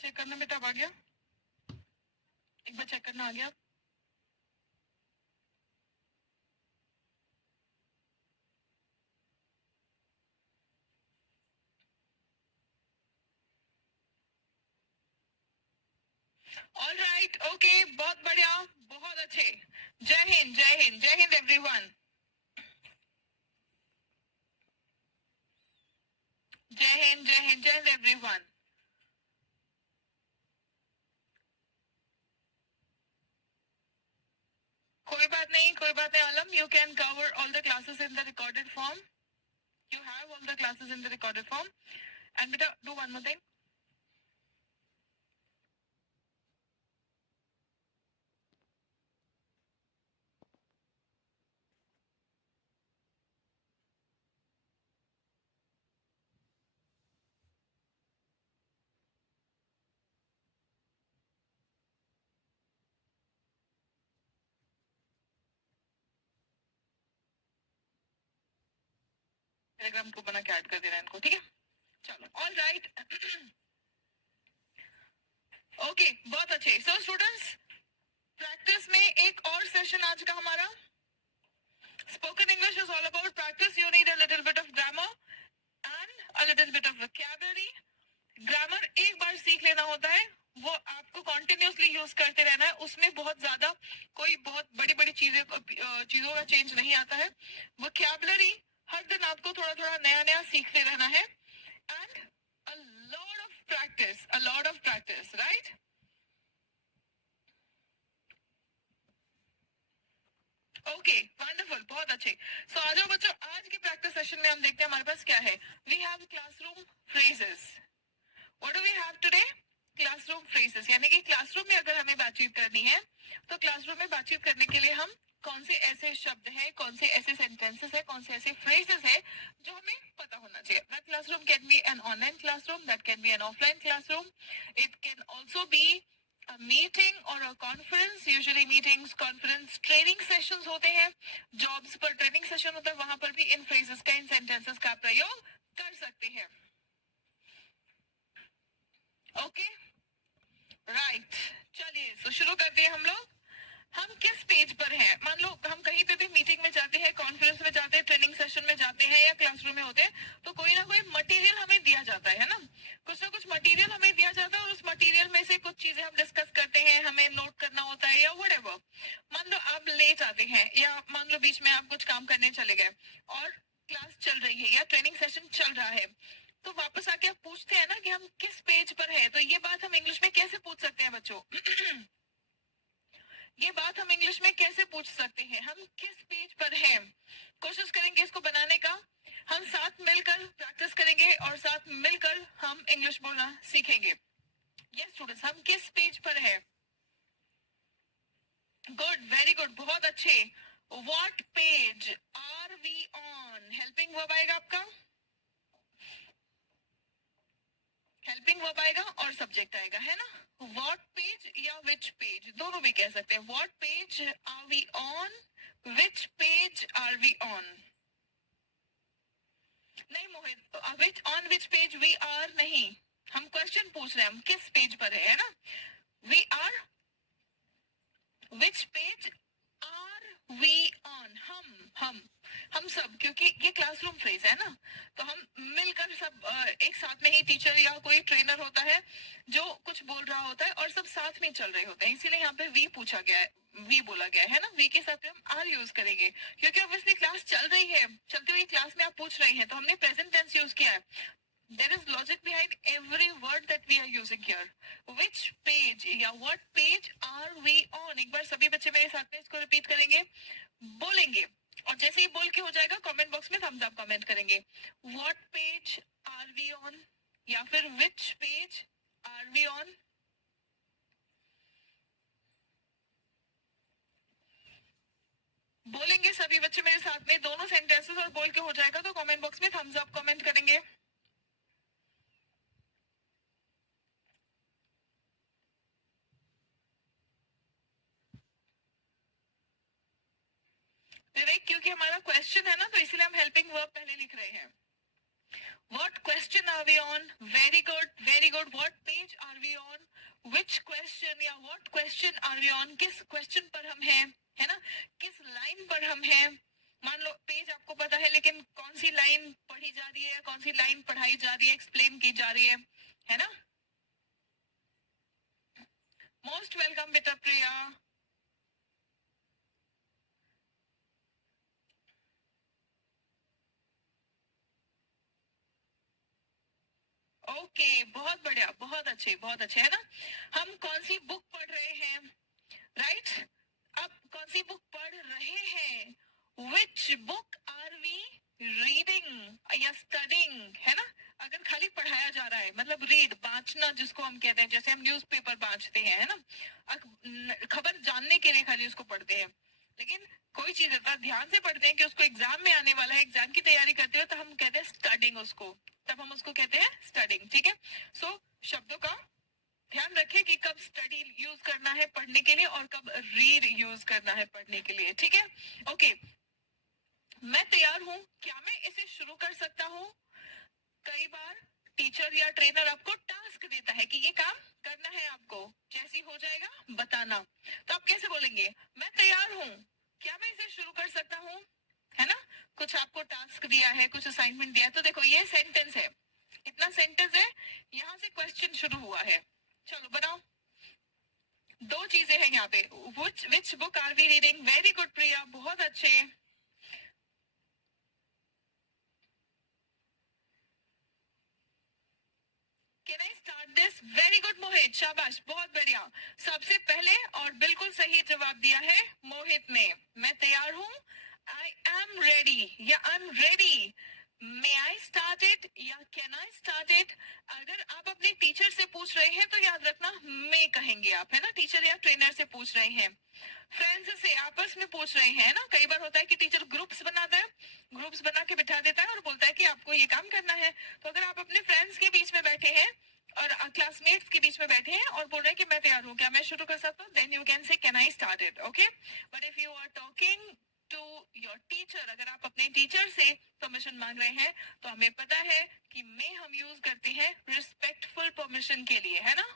Check करना बेटा, अब आ गया? एक बार चेक करना, आ गया? ऑल राइट, ओके, बहुत बढ़िया, बहुत अच्छे। जय हिंद, जय हिंद, जय हिंद एवरीवन। जय हिंद, जय हिंद, जय हिंद एवरीवन। कोई बात नहीं, कोई बात नहीं Alam, you can cover all the classes in the recorded form. You have all the classes in the recorded form. And beta, do one more thing. Telegram को बना के ऐड कर देना इनको, ठीक है? चलो, ऑल राइट, ओके, बहुत अच्छे। सो स्टूडेंट्स, प्रैक्टिस में एक और सेशन आज का हमारा। Spoken English is all about practice. You need a little bit of grammar and a little bit of vocabulary. Grammar एक बार सीख लेना होता है, वो आपको कॉन्टिन्यूसली यूज करते रहना है, उसमें बहुत ज्यादा कोई बहुत बड़ी बड़ी चीजों का चेंज नहीं आता है. वोकैबुलरी हर दिन आपको थोड़ा थोड़ा नया नया सीखते रहना है. And a lot of practice, right? Okay, wonderful, बहुत अच्छे. सो आ जाओ बच्चों, आज के प्रैक्टिस सेशन में हम देखते हैं हमारे पास क्या है. We have classroom phrases. What do we have today? Classroom phrases, यानी कि क्लासरूम में अगर हमें बातचीत करनी है तो क्लासरूम में बातचीत करने के लिए हम कौन से ऐसे शब्द हैं, कौन से ऐसे सेंटेंसेस है, कौन से ऐसे फ्रेजेस है जो हमें पता होना चाहिए. That classroom can be an online classroom, that can be an offline classroom. It can also be a meeting or a conference. usually meetings, conference, training sessions होते हैं, jobs पर training session होता है, वहां पर भी इन phrases का, इन sentences का प्रयोग कर सकते हैं. ओके, राइट, चलिए तो शुरू करते हैं हम लोग. हम किस पेज पर हैं? मान लो हम कहीं पे भी मीटिंग में जाते हैं, कॉन्फ्रेंस में जाते हैं, ट्रेनिंग सेशन में जाते हैं या क्लासरूम में होते हैं, तो कोई ना कोई मटेरियल हमें दिया जाता है ना? कुछ ना कुछ मटेरियल हमें दिया जाता है और उस मटेरियल में से कुछ चीजें हम डिस्कस करते हैं, हमें नोट करना होता है या व्हाटएवर. मान लो आप लेट आते हैं या मान लो बीच में आप कुछ काम करने चले गए और क्लास चल रही है या ट्रेनिंग सेशन चल रहा है, तो वापस आके आप पूछते हैं ना कि हम किस पेज पर है. तो ये बात हम इंग्लिश में कैसे पूछ सकते हैं बच्चों? ये बात हम इंग्लिश में कैसे पूछ सकते हैं? हम किस पेज पर हैं? कोशिश करेंगे इसको बनाने का. हम साथ मिलकर प्रैक्टिस करेंगे और साथ मिलकर हम इंग्लिश बोलना सीखेंगे. यस स्टूडेंट्स, हम किस पेज पर है? गुड, वेरी गुड, बहुत अच्छे. What page are we on? Helping verb आएगा आपका, हेल्पिंग वर्ब आएगा और सब्जेक्ट आएगा, है ना? व्हाट पेज या विच पेज, दोनों भी कह सकते हैं. What page are we on, which page are we on. नहीं Mohit, which on which page we are नहीं, हम क्वेश्चन पूछ रहे हैं हम किस पेज पर है ना? We are, which page are we on, हम सब, क्योंकि ये क्लासरूम फ्रेज है ना, तो हम मिलकर सब एक साथ में ही, टीचर या कोई ट्रेनर होता है जो कुछ बोल रहा होता है और सब साथ में चल रहे होते हैं, इसीलिए यहाँ पे वी पूछा गया है, वी बोला गया है ना. वी के साथ हम आर यूज करेंगे क्योंकि ऑब्वियसली क्लास चल रही है, चलती हुई क्लास में आप पूछ रहे हैं तो हमने प्रेजेंट टेंस यूज किया है. There is logic behind every word that we are using here. Which page या what page are we on? एक बार सभी बच्चे मेरे साथ में इसको रिपीट करेंगे, बोलेंगे, और जैसे ही बोल के हो जाएगा कमेंट बॉक्स में थम्स अप कमेंट करेंगे. What page are we on? या फिर which page are we on? बोलेंगे सभी बच्चे मेरे साथ में दोनों सेंटेंसेस और बोल के हो जाएगा तो कमेंट बॉक्स में थम्स अप कमेंट करेंगे. क्योंकि हमारा क्वेश्चन है ना, तो इसलिए हम हेल्पिंग वर्ब पहले लिख रहे हैं. What question are are we on? Very good, very good. What page are we on? Which question या what question are we on? किस question पर हम हैं, है ना? किस line पर हम हैं? मान लो पेज आपको पता है, लेकिन कौन सी लाइन पढ़ी जा रही है, कौन सी लाइन पढ़ाई जा रही है, एक्सप्लेन की जा रही है ना? मोस्ट वेलकम बेटा प्रिया. ओके, बहुत बढ़िया, बहुत अच्छे, है ना? हम कौन सी बुक पढ़ रहे हैं, राइट? अब कौन सी बुक पढ़ रहे हैं? Which book are we reading या स्टडिंग, है ना? अगर खाली पढ़ाया जा रहा है, मतलब रीड, बांचना जिसको हम कहते हैं, जैसे हम न्यूज़पेपर बांचते हैं, है ना? खबर जानने के लिए खाली उसको पढ़ते हैं, लेकिन कोई चीज इतना ध्यान से पढ़ते हैं कि उसको एग्जाम में आने वाला है, एग्जाम की तैयारी करते हो, तो हम कहते हैं स्टडिंग उसको, तब हम उसको कहते हैं स्टडिंग. ठीक है? सो शब्दों का ध्यान रखें कि कब स्टडी यूज करना है पढ़ने के लिए और कब रीड यूज करना है पढ़ने के लिए. ठीक है? ओके, मैं तैयार हूं. क्या मैं इसे शुरू कर सकता हूं? कई बार टीचर या ट्रेनर आपको टास्क देता है कि ये काम करना है आपको, जैसे ही हो जाएगा बताना. तो आप कैसे बोलेंगे? मैं तैयार हूं, क्या मैं इसे शुरू कर सकता हूं, है ना? कुछ आपको टास्क दिया है, कुछ असाइनमेंट दिया है, तो देखो ये सेंटेंस है, इतना सेंटेंस है, यहाँ से क्वेश्चन शुरू हुआ है. चलो बनाओ. दो चीजें हैं यहाँ पे. Which book are we reading? Very good Priya, बहुत अच्छे. Can I start this? Very good मोहित, शाबाश, बहुत बढ़िया. सबसे पहले और बिल्कुल सही जवाब दिया है मोहित ने. मैं तैयार हूँ, I am ready या I'm ready. May I start it या can I start it? अगर आप अपने टीचर से पूछ रहे हैं तो याद रखना मैं कहेंगे आप, है ना? टीचर या ट्रेनर से पूछ रहे हैं, फ्रेंड्स से आपस में पूछ रहे हैं ना. कई बार होता है कि टीचर ग्रुप्स बनाता है, ग्रुप्स बना के बिठा देता है और बोलता है कि आपको ये काम करना है. तो अगर आप अपने फ्रेंड्स के बीच में बैठे हैं और क्लासमेट्स के बीच में बैठे हैं और बोल रहे हैं कि मैं तैयार हूँ, क्या मैं शुरू कर सकता हूँ, then you can say can I start it. Okay, but if you are talking to your teacher, अगर आप अपने टीचर से परमिशन मांग रहे हैं, तो हमें पता है कि मैं हम यूज करते हैं रिस्पेक्टफुल परमिशन के लिए, है ना?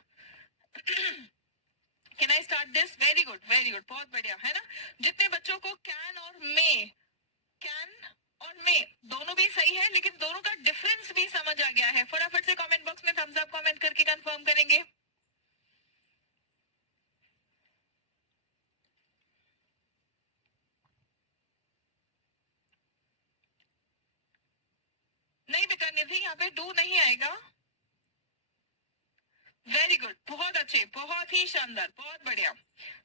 Can I start this? Very good, बहुत बढ़िया, है ना? जितने बच्चों को कैन और मे, कैन और मे दोनों भी सही है, लेकिन दोनों का डिफरेंस भी समझ आ गया है, फटाफट से कमेंट बॉक्स में थम्स अप कमेंट करके कंफर्म करेंगे. नहीं बेटा निधि, यहाँ पे डू नहीं आएगा. वेरी गुड, बहुत अच्छे, बहुत ही शानदार, बहुत बढ़िया.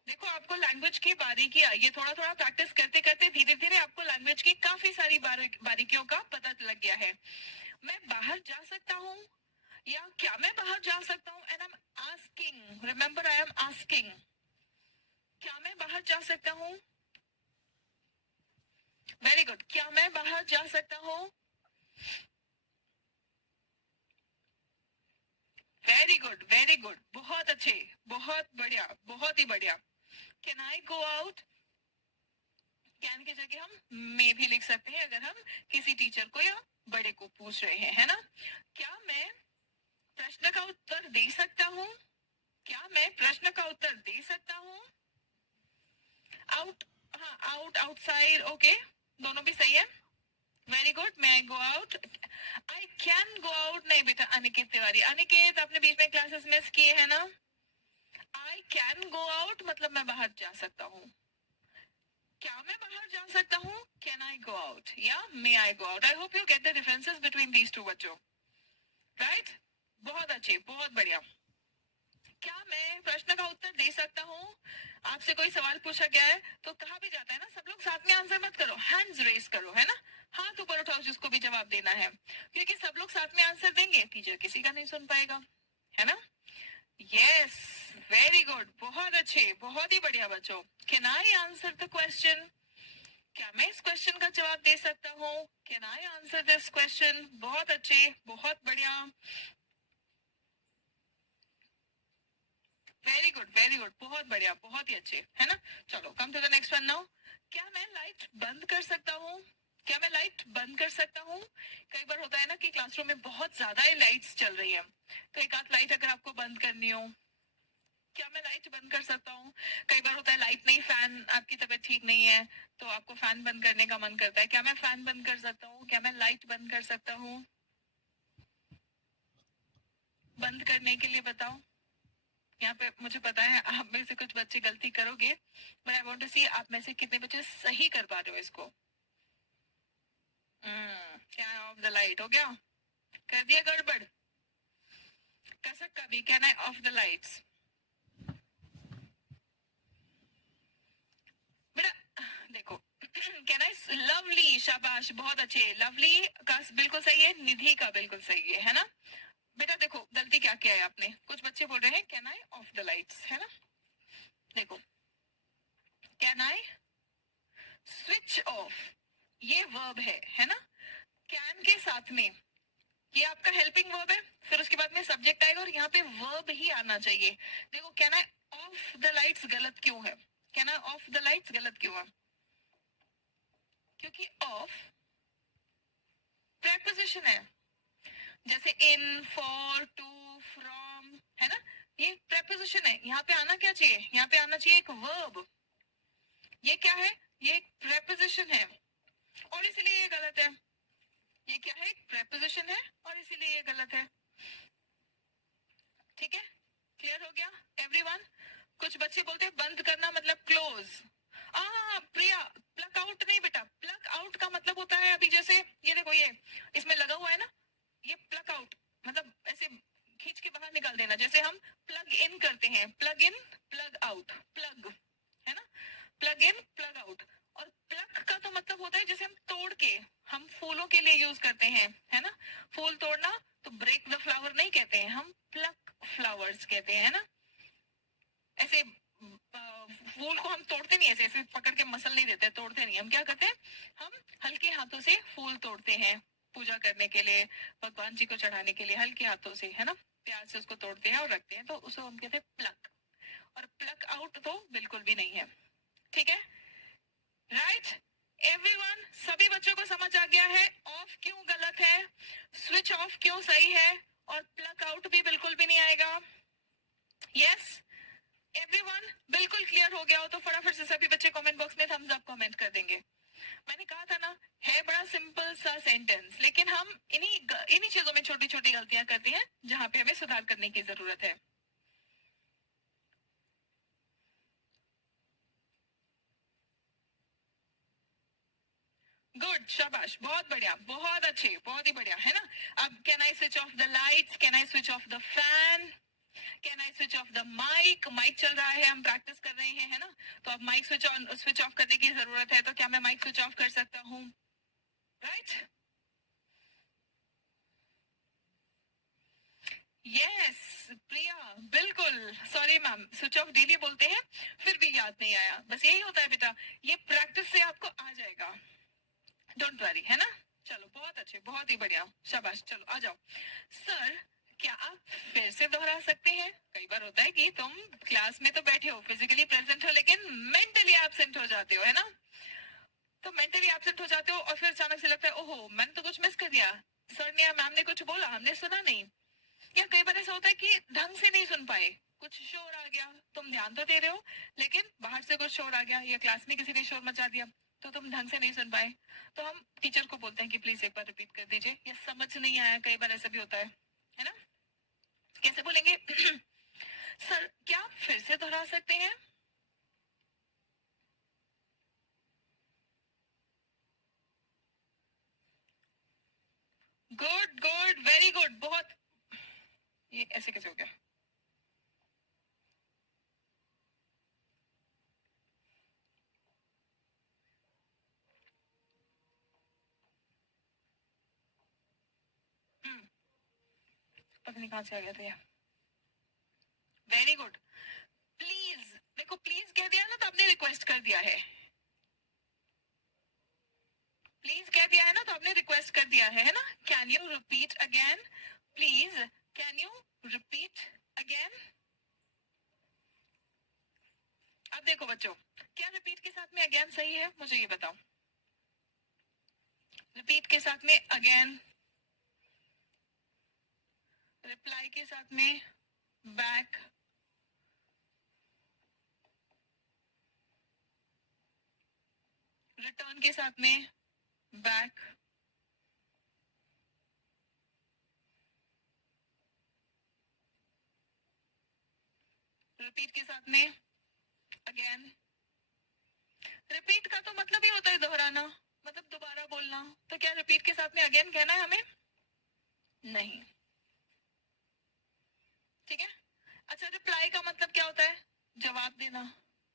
देखो आपको लैंग्वेज की बारीकी आई है, थोड़ा थोड़ा प्रैक्टिस करते करते धीरे धीरे आपको लैंग्वेज की काफी सारी बारीकियों का पता लग गया है. मैं बाहर जा सकता हूँ या क्या मैं बाहर जा सकता हूँ? And I am asking, remember I am asking. क्या मैं बाहर जा सकता हूँ? वेरी गुड, क्या मैं बाहर जा सकता हूँ? वेरी गुड, बहुत अच्छे, बहुत बढ़िया, बहुत ही बढ़िया. Can I go out? Can की जगह हम मे भी लिख सकते हैं अगर हम किसी टीचर को या बड़े को पूछ रहे हैं, है ना? क्या मैं प्रश्न का उत्तर दे सकता हूँ? क्या मैं प्रश्न का उत्तर दे सकता हूँ? आउट, हाँ, आउट, आउटसाइड, ओके, दोनों भी सही है. Very good. मैं I go out? I can go out नहीं बेटा. अनिकेत तिवारी, अनिकेत आपने बीच में क्लासेस मिस किए है ना? आई कैन गो आउट मतलब मैं बाहर जा सकता हूँ. क्या मैं बाहर जा सकता हूँ? कैन आई गो आउट या may I go out? I hope you get the differences between these two बच्चों, राइट? बहुत अच्छे, बहुत बढ़िया. क्या मैं प्रश्न का उत्तर दे सकता हूँ? आपसे कोई सवाल पूछा गया है तो कहा भी जाता है ना, सब लोग साथ में आंसर मत करो, हैंड्स रेस करो, है ना? हाथ ऊपर उठाओ जिसको भी जवाब देना है, क्योंकि सब लोग साथ में आंसर देंगे, टीचर किसी का नहीं सुन पाएगा, है ना? यस, वेरी गुड, बहुत अच्छे, बहुत ही बढ़िया बच्चों. Can I answer the question? क्या मैं इस क्वेश्चन का जवाब दे सकता हूँ? Can I answer this question? बहुत अच्छे, बहुत बढ़िया. वेरी गुड, बहुत बढ़िया, बहुत ही अच्छे, है ना? चलो come to the next one now. क्या मैं लाइट बंद कर सकता हूँ? क्या मैं लाइट बंद कर सकता हूँ? कई बार होता है ना कि क्लासरूम में बहुत ज्यादा ही लाइट्स चल रही है, तो एक आध लाइट अगर आपको बंद करनी हो, क्या मैं लाइट बंद कर सकता हूँ? कई बार होता है लाइट नहीं, फैन, आपकी तबीयत ठीक नहीं है तो आपको फैन बंद करने का मन करता है, क्या मैं फैन बंद कर सकता हूँ? क्या मैं लाइट बंद कर सकता हूँ? बंद करने के लिए बताओ। यहाँ पे मुझे पता है आप में से कुछ बच्चे गलती करोगे, बट आई वांट टू सी आप में से कितने बच्चे सही कर पा रहे हो इसको। क्या ऑफ द लाइट हो गया? कर दिया गड़बड़? कसक का भी कहना है ऑफ द लाइट्स। बेटा देखो कहना है लवली, शाबाश, बहुत अच्छे। लवली का बिल्कुल सही है, निधि का बिल्कुल सही है ना? बेटा देखो गलती क्या किया है आपने, कुछ बच्चे बोल रहे हैं can I of the lights, है ना? देखो कैन आई स्विच ऑफ, ये वर्ब है ना? कैन के साथ में ये आपका हेल्पिंग वर्ब है, फिर उसके बाद में सब्जेक्ट आएगा और यहाँ पे वर्ब ही आना चाहिए। देखो can I of the lights गलत क्यों है? Can I of the lights गलत क्यों है? क्योंकि ऑफ प्रेपोजिशन है, जैसे इन, फॉर, टू, फ्रॉम, है ना? ये प्रेपोजिशन है, यहाँ पे आना क्या चाहिए? यहाँ पे आना चाहिए एक वर्ब। ये क्या है? ये एक प्रेपोजिशन है और इसीलिए ये गलत है। ये क्या है? एक प्रेपोजिशन है और इसीलिए ये गलत है। ठीक है, क्लियर हो गया एवरीवन? कुछ बच्चे बोलते हैं बंद करना मतलब क्लोज। प्रिया, प्लग आउट नहीं बेटा, प्लग आउट का मतलब होता है, अभी जैसे ये देखो, ये इसमें लगा हुआ है ना, ये प्लग आउट मतलब ऐसे खींच के बाहर निकाल देना, जैसे हम प्लग इन करते हैं, plug in plug out, plug, है ना? Plug in plug out. और प्लग का तो मतलब होता है जैसे हम तोड़ के, हम फूलों के लिए यूज करते हैं, है ना? फूल तोड़ना, तो ब्रेक द फ्लावर नहीं कहते हैं, हम प्लग फ्लावर्स कहते हैं, है ना? ऐसे फूल को हम तोड़ते नहीं, ऐसे ऐसे पकड़ के मसल नहीं देते, तोड़ते नहीं, हम क्या करते हैं, हम हल्के हाथों से फूल तोड़ते हैं पूजा करने के लिए, भगवान जी को चढ़ाने के लिए, हल्के हाथों से, है ना? प्यार से उसको तोड़ते हैं और रखते हैं, तो उसको हम कहते हैं प्लक। और प्लक आउट तो बिल्कुल भी नहीं है। ठीक है, राइट एवरीवन? सभी बच्चों को समझ आ गया है ऑफ क्यों गलत है, स्विच ऑफ क्यों सही है, और प्लक आउट भी बिल्कुल भी नहीं आएगा? यस एवरीवन, बिल्कुल क्लियर हो गया हो तो फटाफट से सभी बच्चे कमेंट बॉक्स में थम्स अप कमेंट कर देंगे। मैंने कहा था ना, है बड़ा सिंपल सा सेंटेंस, लेकिन हम इन्हीं चीजों में छोटी छोटी गलतियां करते हैं जहां पे हमें सुधार करने की जरूरत है। गुड, शाबाश, बहुत बढ़िया, बहुत अच्छे, बहुत ही बढ़िया, है ना? अब can I switch off the lights, can I switch off the fan, can I switch off the mic? Mic चल रहा है, हम प्रैक्टिस कर रहे हैं, है ना? तो अब माइक स्विच ऑफ करने की जरूरत है, तो क्या मैं माइक स्विच ऑफ कर सकता हूँ? राइट, यस प्रिया, बिल्कुल। Sorry ma'am, switch off daily बोलते हैं फिर भी याद नहीं आया, बस यही होता है बेटा, ये प्रैक्टिस से आपको आ जाएगा, डोंट वरी, है ना? चलो बहुत अच्छे, बहुत ही बढ़िया, शाबाश। चलो आ जाओ। सर क्या आप फिर से दोहरा सकते हैं? कई बार होता है कि तुम क्लास में तो बैठे हो, फिजिकली प्रेजेंट हो, लेकिन मेंटली एब्सेंट हो जाते हो, है ना? तो मेंटली एब्सेंट हो जाते हो और फिर अचानक से लगता है ओहो मैंने तो कुछ मिस कर दिया, सर ने या मैम ने कुछ बोला, हमने सुना नहीं। या कई बार ऐसा होता है कि ढंग से नहीं सुन पाए, कुछ शोर आ गया, तुम ध्यान तो दे रहे हो लेकिन बाहर से कुछ शोर आ गया, या क्लास में किसी ने शोर मचा दिया तो तुम ढंग से नहीं सुन पाए, तो हम टीचर को बोलते हैं कि प्लीज एक बार रिपीट कर दीजिए, या समझ नहीं आया, कई बार ऐसा भी होता है ना? कैसे बोलेंगे? सर क्या आप फिर से दोहरा सकते हैं? गुड गुड, वेरी गुड, बहुत। ये ऐसे कैसे हो गया? पता नहीं कहाँ से आ गया था ये। वेरी गुड, प्लीज, देखो प्लीज कह दिया ना तो आपने रिक्वेस्ट कर दिया है, प्लीज कह दिया है ना तो आपने रिक्वेस्ट कर दिया है ना? Can you repeat again please? Can you repeat again? अब देखो बच्चों, क्या रिपीट के साथ में अगेन सही है? मुझे ये बताओ। रिपीट के साथ में अगेन, रिप्लाई के साथ में बैक, रिटर्न के साथ में बैक, रिपीट के साथ में अगेन। रिपीट का तो मतलब ही होता है दोहराना, मतलब दोबारा बोलना, तो क्या रिपीट के साथ में अगेन कहना है हमें? नहीं, ठीक है। अच्छा, रिप्लाई का मतलब क्या होता है? जवाब देना,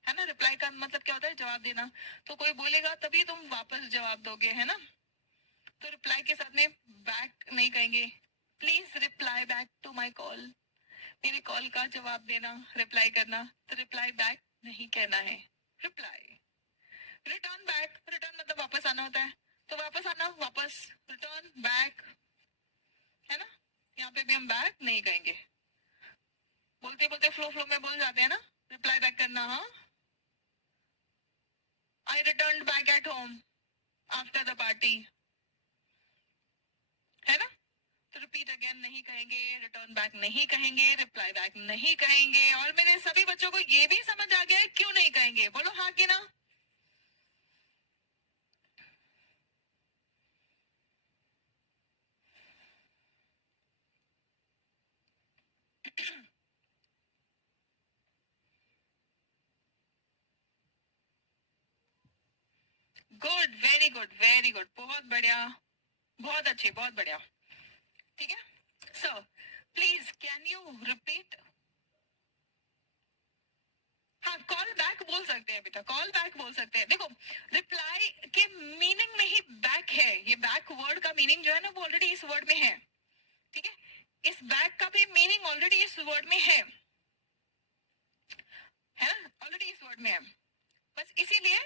है ना। रिप्लाई का मतलब क्या होता है? जवाब देना। तो कोई बोलेगा तभी तुम वापस जवाब दोगे, है ना। तो रिप्लाई के साथ में बैक नहीं कहेंगे। Please reply back to my call, मेरे कॉल का जवाब देना, रिप्लाई करना। तो रिप्लाई बैक नहीं कहना है, रिप्लाई। रिटर्न बैक, रिटर्न मतलब वापस आना होता है, तो वापस आना, वापस, रिटर्न बैक, है ना। यहाँ पे भी हम बैक नहीं कहेंगे, बोलते बोलते फ्लो फ्लो में बोल जाते हैं ना। रिप्लाई बैक करना, हाँ। I return back at home after the party, है ना। तो रिपीट अगेन नहीं कहेंगे, रिटर्न बैक नहीं कहेंगे, रिप्लाई बैक नहीं कहेंगे। और मेरे सभी बच्चों को ये भी समझ आ गया है क्यों नहीं कहेंगे? बोलो हाँ कि ना। Good, very good, very good, बहुत बढ़िया, बहुत अच्छी, बहुत बढ़िया, ठीक है। So please can you repeat? हाँ, कॉल बैक बोल सकते हैं बेटा, कॉल बैक बोल सकते हैं। देखो, रिप्लाई के मीनिंग में ही बैक है, ये बैक वर्ड का मीनिंग जो है ना वो ऑलरेडी इस वर्ड में है, ठीक है। इस बैक का भी मीनिंग ऑलरेडी इस वर्ड में है ना, ऑलरेडी इस वर्ड में है। बस इसीलिए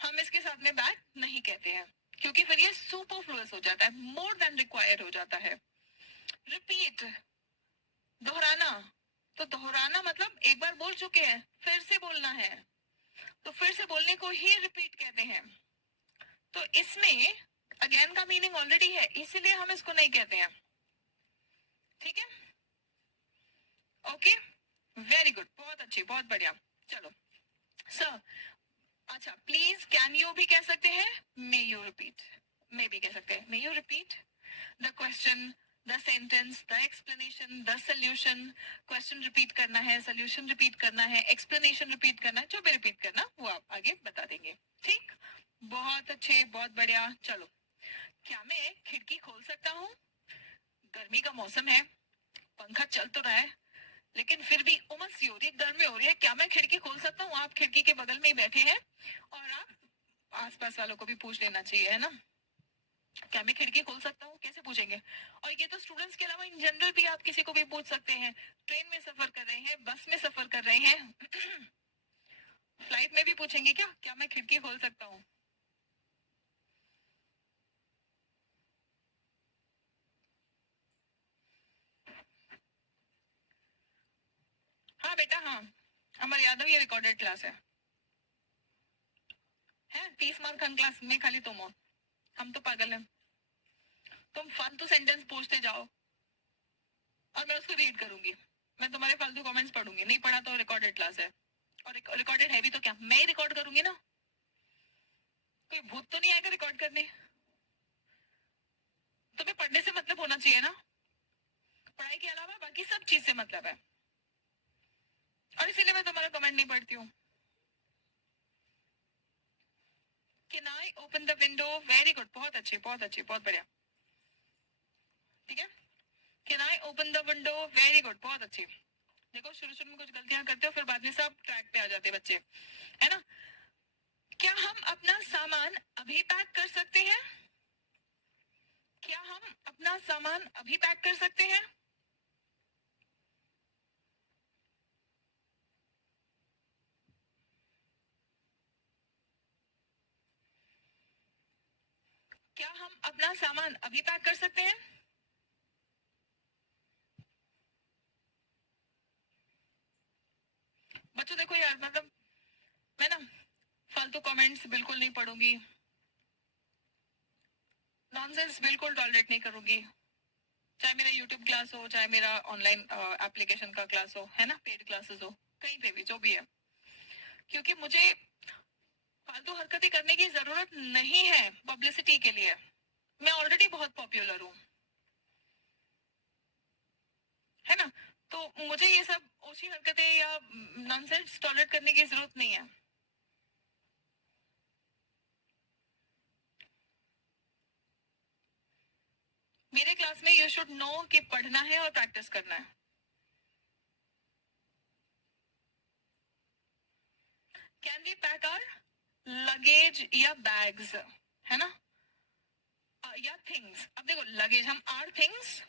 हम इसके साथ में बैक नहीं कहते हैं, क्योंकि फिर ये सुपरफ्लुअस हो जाता है, मोर देन रिक्वायर्ड हो जाता है। रिपीट, दोहराना, तो दोहराना मतलब एक बार बोल चुके हैं फिर से बोलना है, तो फिर से बोलने को ही रिपीट कहते हैं। तो इसमें अगेन का मीनिंग ऑलरेडी है, इसीलिए हम इसको नहीं कहते हैं, ठीक है। ओके, वेरी गुड, बहुत अच्छी, बहुत बढ़िया। चलो सर, अच्छा, प्लीज कैन यू भी कह सकते हैं, मे यू रिपीट, मे भी कह सकते हैं, may you repeat the question, the sentence, the explanation, the solution. Question repeat करना है, सोल्यूशन रिपीट करना है, एक्सप्लेनेशन रिपीट करना है, जो भी रिपीट करना वो आप आगे बता देंगे, ठीक। बहुत अच्छे, बहुत बढ़िया। चलो, क्या मैं खिड़की खोल सकता हूँ? गर्मी का मौसम है, पंखा चल तो रहा है, लेकिन फिर भी उमस सी हो रही है, गर्मी हो रही है, क्या मैं खिड़की खोल सकता हूँ? आप खिड़की के बगल में ही बैठे हैं, और आप आसपास वालों को भी पूछ लेना चाहिए, है ना। क्या मैं खिड़की खोल सकता हूँ, कैसे पूछेंगे? और ये तो स्टूडेंट्स के अलावा इन जनरल भी आप किसी को भी पूछ सकते हैं। ट्रेन में सफर कर रहे हैं, बस में सफर कर रहे हैं, फ्लाइट में भी पूछेंगे क्या मैं खिड़की खोल सकता हूँ? हाँ बेटा, हाँ, अमर यादव, ये रिकॉर्डेड क्लास है 30 मार्क हर क्लास में खाली तुम हो, हम तो पागल हैं। तुम फालतू सेंटेंस पूछते जाओ और मैं उसको रीड करूंगी, मैं तुम्हारे फालतू कमेंट्स पढ़ूंगी, नहीं पढ़ा तो रिकॉर्डेड क्लास है, और रिकॉर्डेड है भी तो क्या मैं ही रिकॉर्ड करूंगी ना, कोई भूत तो नहीं आएगा रिकॉर्ड करने। तुम्हें पढ़ने से मतलब होना चाहिए ना, पढ़ाई के अलावा बाकी सब चीज से मतलब है, और इसीलिए मैं तुम्हारा कमेंट नहीं पढ़ती हूँ। Can I open the window? Very good, बहुत अच्छे, बहुत अच्छे, बहुत बढ़िया, ठीक है। Can I open the window? Very good, बहुत अच्छी। देखो, शुरू शुरू में कुछ गलतियां करते हो, फिर बाद में सब ट्रैक पे आ जाते हैं बच्चे, है ना। क्या हम अपना सामान अभी पैक कर सकते हैं? क्या हम अपना सामान अभी पैक कर सकते हैं? क्या हम अपना सामान अभी पैक कर सकते हैं? बच्चों देखो यार, मतलब मैं ना फालतू कमेंट्स बिल्कुल नहीं पढ़ूंगी, नॉनसेंस बिल्कुल टॉलरेट नहीं करूंगी, चाहे मेरा यूट्यूब क्लास हो, चाहे मेरा ऑनलाइन एप्लीकेशन का क्लास हो, है ना, पेड क्लासेस हो, कहीं पे भी जो भी है, क्योंकि मुझे फालतू हरकतें करने की जरूरत नहीं है पब्लिसिटी के लिए। मैं ऑलरेडी बहुत पॉपुलर हूँ, है ना, तो मुझे ये सब ओछी हरकतें या नॉनसेंस टॉलरेट करने की जरूरत नहीं है। मेरे क्लास में यू शुड नो कि पढ़ना है और प्रैक्टिस करना है। Can we pack our luggage या बैग्स, है ना, या थिंग्स। अब देखो लगेज हम आर थिंग्स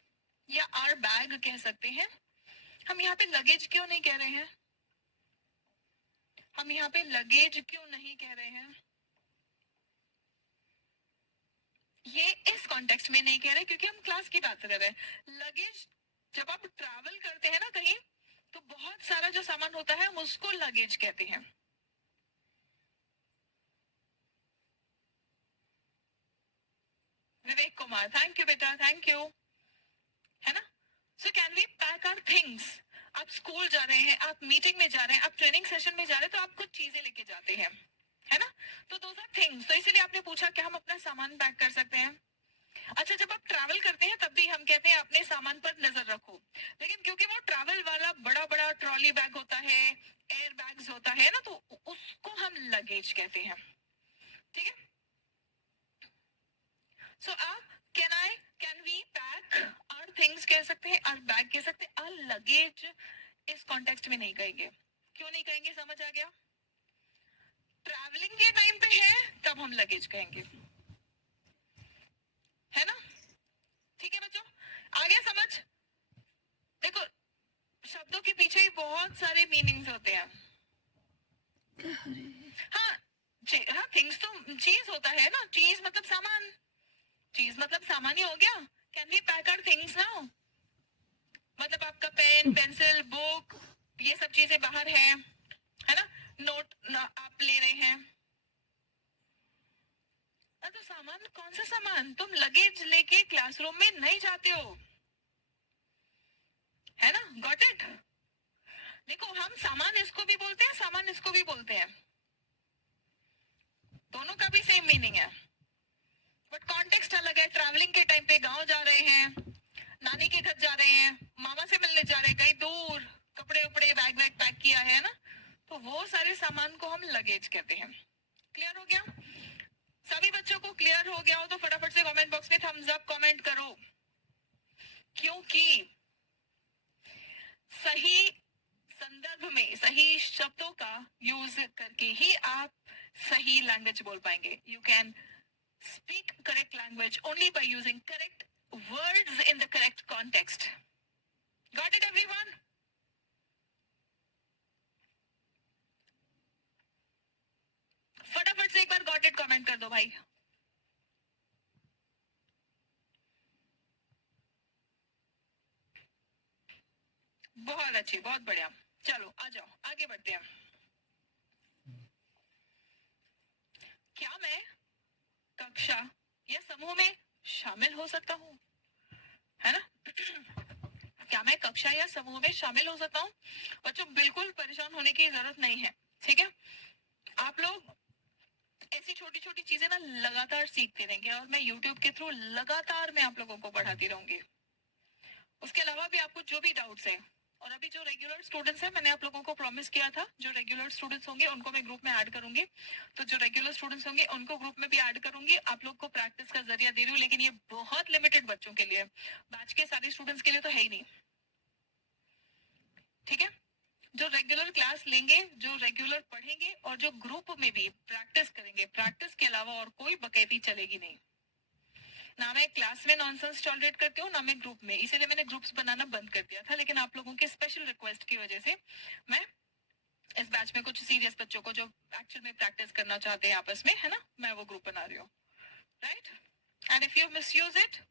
या आर बैग कह सकते हैं। हम यहाँ पे लगेज क्यों नहीं कह रहे हैं? हम यहाँ पे लगेज क्यों नहीं कह रहे हैं? ये इस कॉन्टेक्स्ट में नहीं कह रहे क्योंकि हम क्लास की बात कर रहे हैं। लगेज जब आप ट्रैवल करते हैं ना कहीं, तो बहुत सारा जो सामान होता है हम उसको लगेज कहते हैं। विवेक कुमार, थैंक यू बेटा, थैंक यू, है ना। So can we pack our things? आप स्कूल जा रहे हैं, आप मीटिंग में जा रहे हैं, आप ट्रेनिंग सेशन में जा रहे हैं, तो आप कुछ चीजें लेके जाते हैं, है ना, तो दोज आर थिंग्स। तो इसीलिए आपने पूछा कि हम अपना सामान पैक कर सकते हैं। अच्छा, जब आप ट्रैवल करते हैं तब भी हम कहते हैं अपने सामान पर नजर रखो, लेकिन क्योंकि वो ट्रैवल वाला बड़ा बड़ा ट्रॉली बैग होता है, एयर बैग्स होता है ना, तो उसको हम लगेज कहते हैं, ठीक है। सो आप can we pack our things कह सकते हैं, आवर बैग कह सकते हैं, आवर लगेज इस कॉन्टेक्स्ट में नहीं कहेंगे। क्यों नहीं कहेंगे, समझ आ गया? ट्रैवलिंग के टाइम पे है तब हम लगेज कहेंगे, है ना, ठीक है बच्चों, आ गया समझ? देखो शब्दों के पीछे ही बहुत सारे मीनिंग्स होते हैं। हाँ, हाँ, थिंग्स तो चीज होता है ना, चीज मतलब सामान, चीज मतलब सामान ही हो गया। Can we pack our things now? मतलब आपका पेन, पेंसिल, बुक, ये सब चीजें बाहर है ना, नोट आप ले रहे हैं, तो सामान कौन सा सामान? तुम लगेज लेके क्लासरूम में नहीं जाते हो, है ना, गॉट इट। देखो हम सामान इसको भी बोलते हैं, सामान इसको भी बोलते हैं, दोनों का भी सेम मीनिंग है, बट कॉन्टेक्स्ट अलग है। ट्रैवलिंग के टाइम पे गांव जा रहे हैं, नानी के घर जा रहे हैं, मामा से मिलने जा रहे हैं कहीं दूर, कपड़े उपड़े बैग वैग पैक किया है ना, तो वो सारे सामान को हम लगेज कहते हैं। क्लियर हो गया? सभी बच्चों को क्लियर हो गया हो तो फटाफट से कमेंट बॉक्स में थम्स अप कमेंट करो, क्योंकि सही संदर्भ में सही शब्दों का यूज करके ही आप सही लैंग्वेज बोल पाएंगे। You can speak correct language only by using correct words in the correct context. Got it everyone? फटाफट से एक बार गॉट इट कमेंट कर दो भाई। बहुत अच्छी, बहुत बढ़िया, चलो आ जाओ आगे बढ़ते हैं। क्या मैं कक्षा या समूह में शामिल हो सकता हूँ, है ना? क्या मैं कक्षा या समूह में शामिल हो सकता हूँ? बच्चों बिल्कुल परेशान होने की जरूरत नहीं है, ठीक है। आप लोग ऐसी छोटी छोटी चीजें ना लगातार सीखते रहेंगे और मैं यूट्यूब के थ्रू लगातार मैं आप लोगों को पढ़ाती रहूंगी। उसके अलावा भी आपको जो भी डाउट्स है, और अभी जो रेगुलर स्टूडेंट्स हैं, मैंने आप लोगों को प्रॉमिस किया था जो रेगुलर स्टूडेंट्स होंगे उनको मैं ग्रुप में ऐड करूंगी, तो जो रेगुलर स्टूडेंट्स होंगे उनको ग्रुप में भी ऐड करूंगी। आप लोग को प्रैक्टिस का जरिया दे रही हूँ, लेकिन ये बहुत लिमिटेड बच्चों के लिए, बैच के सारे स्टूडेंट्स के लिए तो है ही नहीं, ठीक है। जो रेगुलर क्लास लेंगे, जो रेगुलर पढ़ेंगे और जो ग्रुप में भी प्रैक्टिस करेंगे, प्रैक्टिस के अलावा और कोई बकैती चलेगी नहीं। ना मैं क्लास में नॉनसेंस टॉलरेट करती हूँ, ना मैं ग्रुप में, इसीलिए मैंने ग्रुप्स बनाना बंद कर दिया था, लेकिन आप लोगों के स्पेशल रिक्वेस्ट की वजह से मैं इस बैच में कुछ सीरियस बच्चों को जो एक्चुअल में प्रैक्टिस करना चाहते हैं आपस में, है ना, मैं वो ग्रुप बना रही हूँ, right. And if you misuse it,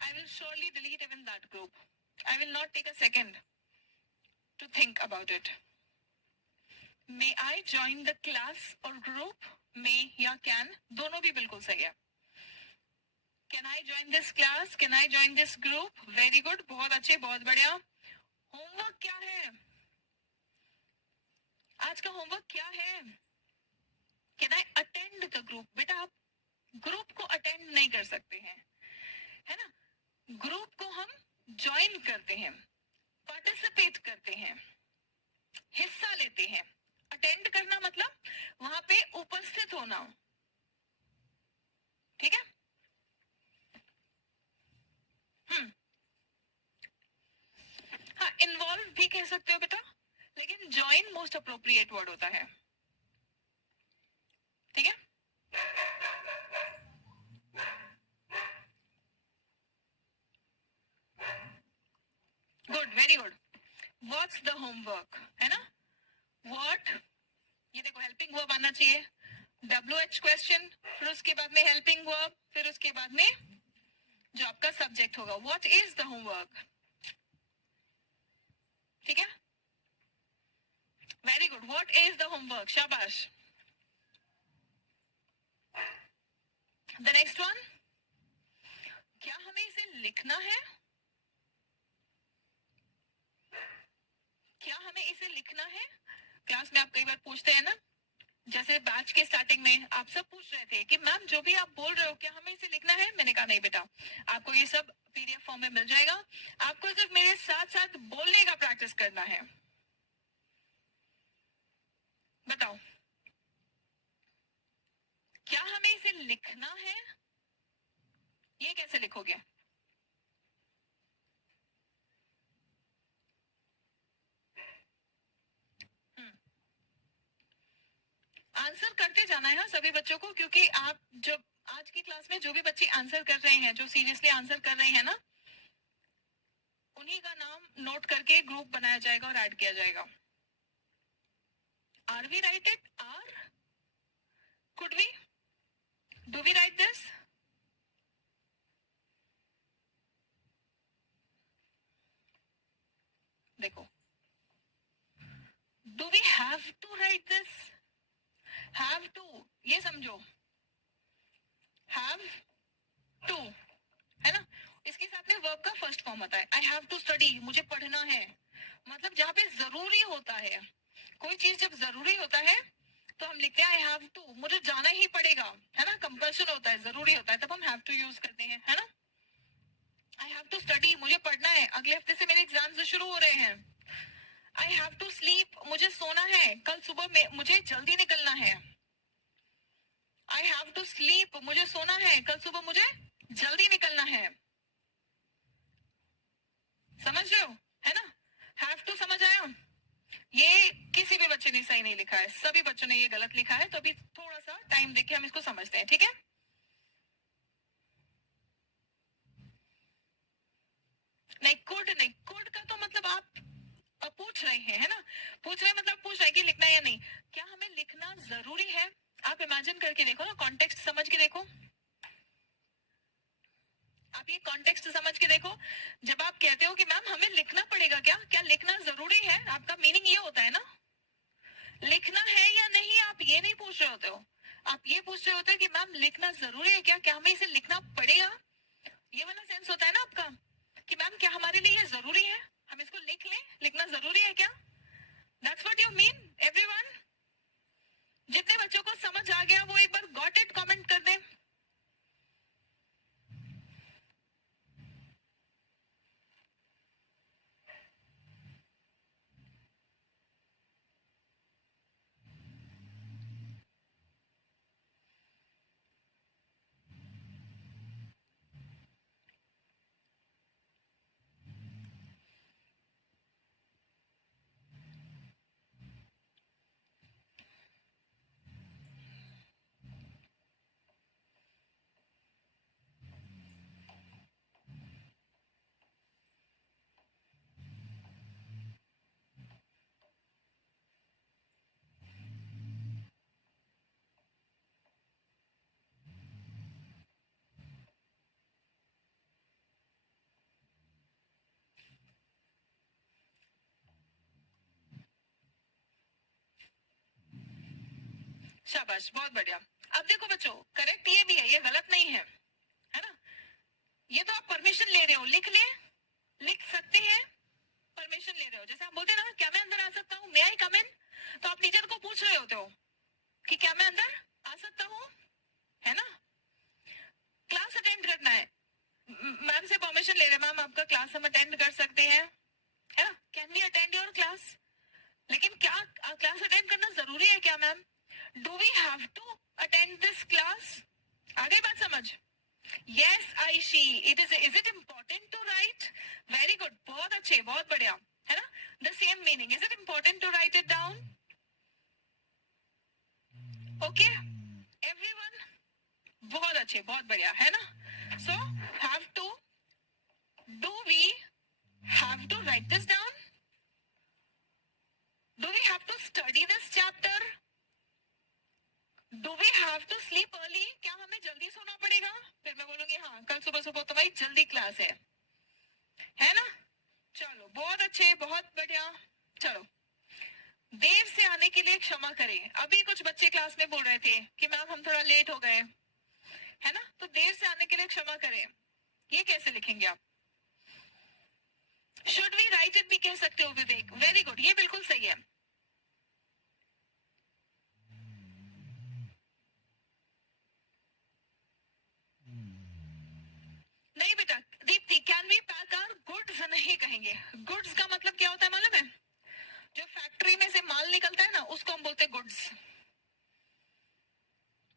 I will surely delete even that group. I will not take a second to think about it. May I join the class और ग्रुप? मे या can दोनों भी बिल्कुल सही है। Can I join this class, can I join this group? Very good, बहुत अच्छे, बहुत बढ़िया। होमवर्क क्या है आज का? होमवर्क क्या है? Can I attend the group? बेटा आप ग्रुप को अटेंड नहीं कर सकते हैं, है ना। ग्रुप को हम ज्वाइन करते हैं, पार्टिसिपेट करते हैं, हिस्सा लेते हैं। अटेंड करना मतलब वहां पे उपस्थित होना, ठीक है। हम्म। हाँ, इन्वॉल्व भी कह सकते हो बेटा, लेकिन ज्वाइन मोस्ट अप्रोप्रिएट वर्ड होता है, ठीक है। Good, very good. What's the homework, है ना। व्हाट, ये देखो हेल्पिंग वर्ब आना चाहिए, WH क्वेश्चन, फिर उसके बाद में हेल्पिंग वर्ब, फिर उसके बाद में जो आपका सब्जेक्ट होगा। व्हाट इज द होमवर्क, ठीक है। Very good, what is the homework, शाबाश। द नेक्स्ट वन, क्या हमें इसे लिखना है? क्या हमें इसे लिखना है? क्लास में आप कई बार पूछते हैं ना, जैसे बैच के स्टार्टिंग में आप सब पूछ रहे थे कि मैम जो भी आप बोल रहे हो क्या हमें इसे लिखना है? मैंने कहा नहीं बेटा, आपको ये सब PDF फॉर्म में मिल जाएगा, आपको सिर्फ मेरे साथ साथ बोलने का प्रैक्टिस करना है। बताओ, क्या हमें इसे लिखना है? ये कैसे लिखोगे? आंसर करते जाना है हाँ सभी बच्चों को, क्योंकि आप जब आज की क्लास में जो भी बच्चे आंसर कर रहे हैं, जो सीरियसली आंसर कर रहे हैं ना, उन्हीं का नाम नोट करके ग्रुप बनाया जाएगा और ऐड किया जाएगा। Are we write it? Or, could we, do we write this? देखो, do we have to write this? Have to, ये समझो, हैव टू, है ना। इसके साथ में वर्ब का फर्स्ट फॉर्म आता है, आई हैव टू स्टडी, मुझे पढ़ना है। मतलब जहां पे जरूरी होता है, कोई चीज जब जरूरी होता है तो हम लिखते हैं आई हैव टू, मुझे जाना ही पड़ेगा, है ना। कंपल्शन होता है, जरूरी होता है, तब हम हैव टू यूज करते हैं, है ना। आई हैव टू स्टडी, मुझे पढ़ना है, अगले हफ्ते से मेरे एग्जाम्स शुरू हो रहे हैं। आई हैव टू स्लीप, मुझे सोना है, कल सुबह में मुझे जल्दी निकलना है। आई हैव टू स्लीप, मुझे सोना है, कल सुबह मुझे जल्दी निकलना है। समझ रहे हो, है ना। हैव टू समझ आया? ये किसी भी बच्चे ने सही नहीं लिखा है, सभी बच्चों ने ये गलत लिखा है, तो अभी थोड़ा सा टाइम देके हम इसको समझते हैं, ठीक है। नहीं, कुड नहीं, कुड का तो मतलब आप पूछ रहे हैं, है ना। पूछ रहे हैं मतलब पूछ रहे हैं कि लिखना है या नहीं। क्या हमें लिखना जरूरी है? आप इमेजिन करके देखो ना, कॉन्टेक्स्ट समझ के देखो, आप ये कॉन्टेक्स्ट समझ के देखो। जब आप कहते हो कि मैम हमें लिखना पड़ेगा, क्या क्या लिखना जरूरी है, आपका मीनिंग ये होता है ना, लिखना है या नहीं, आप ये नहीं पूछ रहे होते हो। आप ये पूछ रहे होते हो कि मैम लिखना जरूरी है क्या, क्या हमें इसे लिखना पड़ेगा। ये वाला सेंस होता है ना आपका, कि मैम क्या हमारे लिए ये जरूरी है, हम इसको लिख लें, लिखना जरूरी है क्या। That's what you mean everyone. जितने बच्चों को समझ आ गया वो एक बार गॉट इट कमेंट कर दें। शाबाश, बहुत बढ़िया। अब देखो बच्चों, करेक्ट ये भी है, ये गलत नहीं है, है ना। ये तो आप परमिशन ले रहे हो, लिख सकते हैं, परमिशन ले रहे हो। जैसे आप बोलते हैं ना, क्या मैं अंदर आ सकता हूँ, मे आई कम इन, तो आप टीचर को पूछ रहे होते हो कि क्या मैं अंदर आ सकता हूँ, है ना। क्लास अटेंड करना है, मैम से परमिशन ले रहे हैं, मैम आपका क्लास हम अटेंड कर सकते हैं, है ना, can we attend your class. लेकिन क्या क्लास अटेंड करना जरूरी है क्या ma'am, do we have to attend this class. आ गई बात समझ। Yes, Aishi. Is it important to write? Very good. बहुत अच्छे, बहुत बढ़िया, है ना। The same meaning. Is it important to write it down? Okay. Everyone. बहुत अच्छे, बहुत बढ़िया, है ना। So have to. Do we have to write this down? Do we have to study this chapter? Do we have to sleep early? क्या हमें जल्दी सोना पड़ेगा। फिर मैं बोलूंगी हाँ, कल सुबह सुबह तो भाई जल्दी क्लास है ना। चलो बहुत अच्छे, बहुत बढ़िया। चलो, देर से आने के लिए क्षमा करें। अभी कुछ बच्चे क्लास में बोल रहे थे कि मैम हम थोड़ा लेट हो गए, है ना, तो देर से आने के लिए क्षमा करें, ये कैसे लिखेंगे आप। शुड वी राइट इट भी कह सकते हो विवेक, वेरी गुड, ये बिल्कुल सही है। नहीं बेटा, Deepti, can we pack our goods नहीं कहेंगे। गुड्स का मतलब क्या होता है मालूम है, जो फैक्ट्री में से माल निकलता है ना, उसको हम बोलते हैं गुड्स,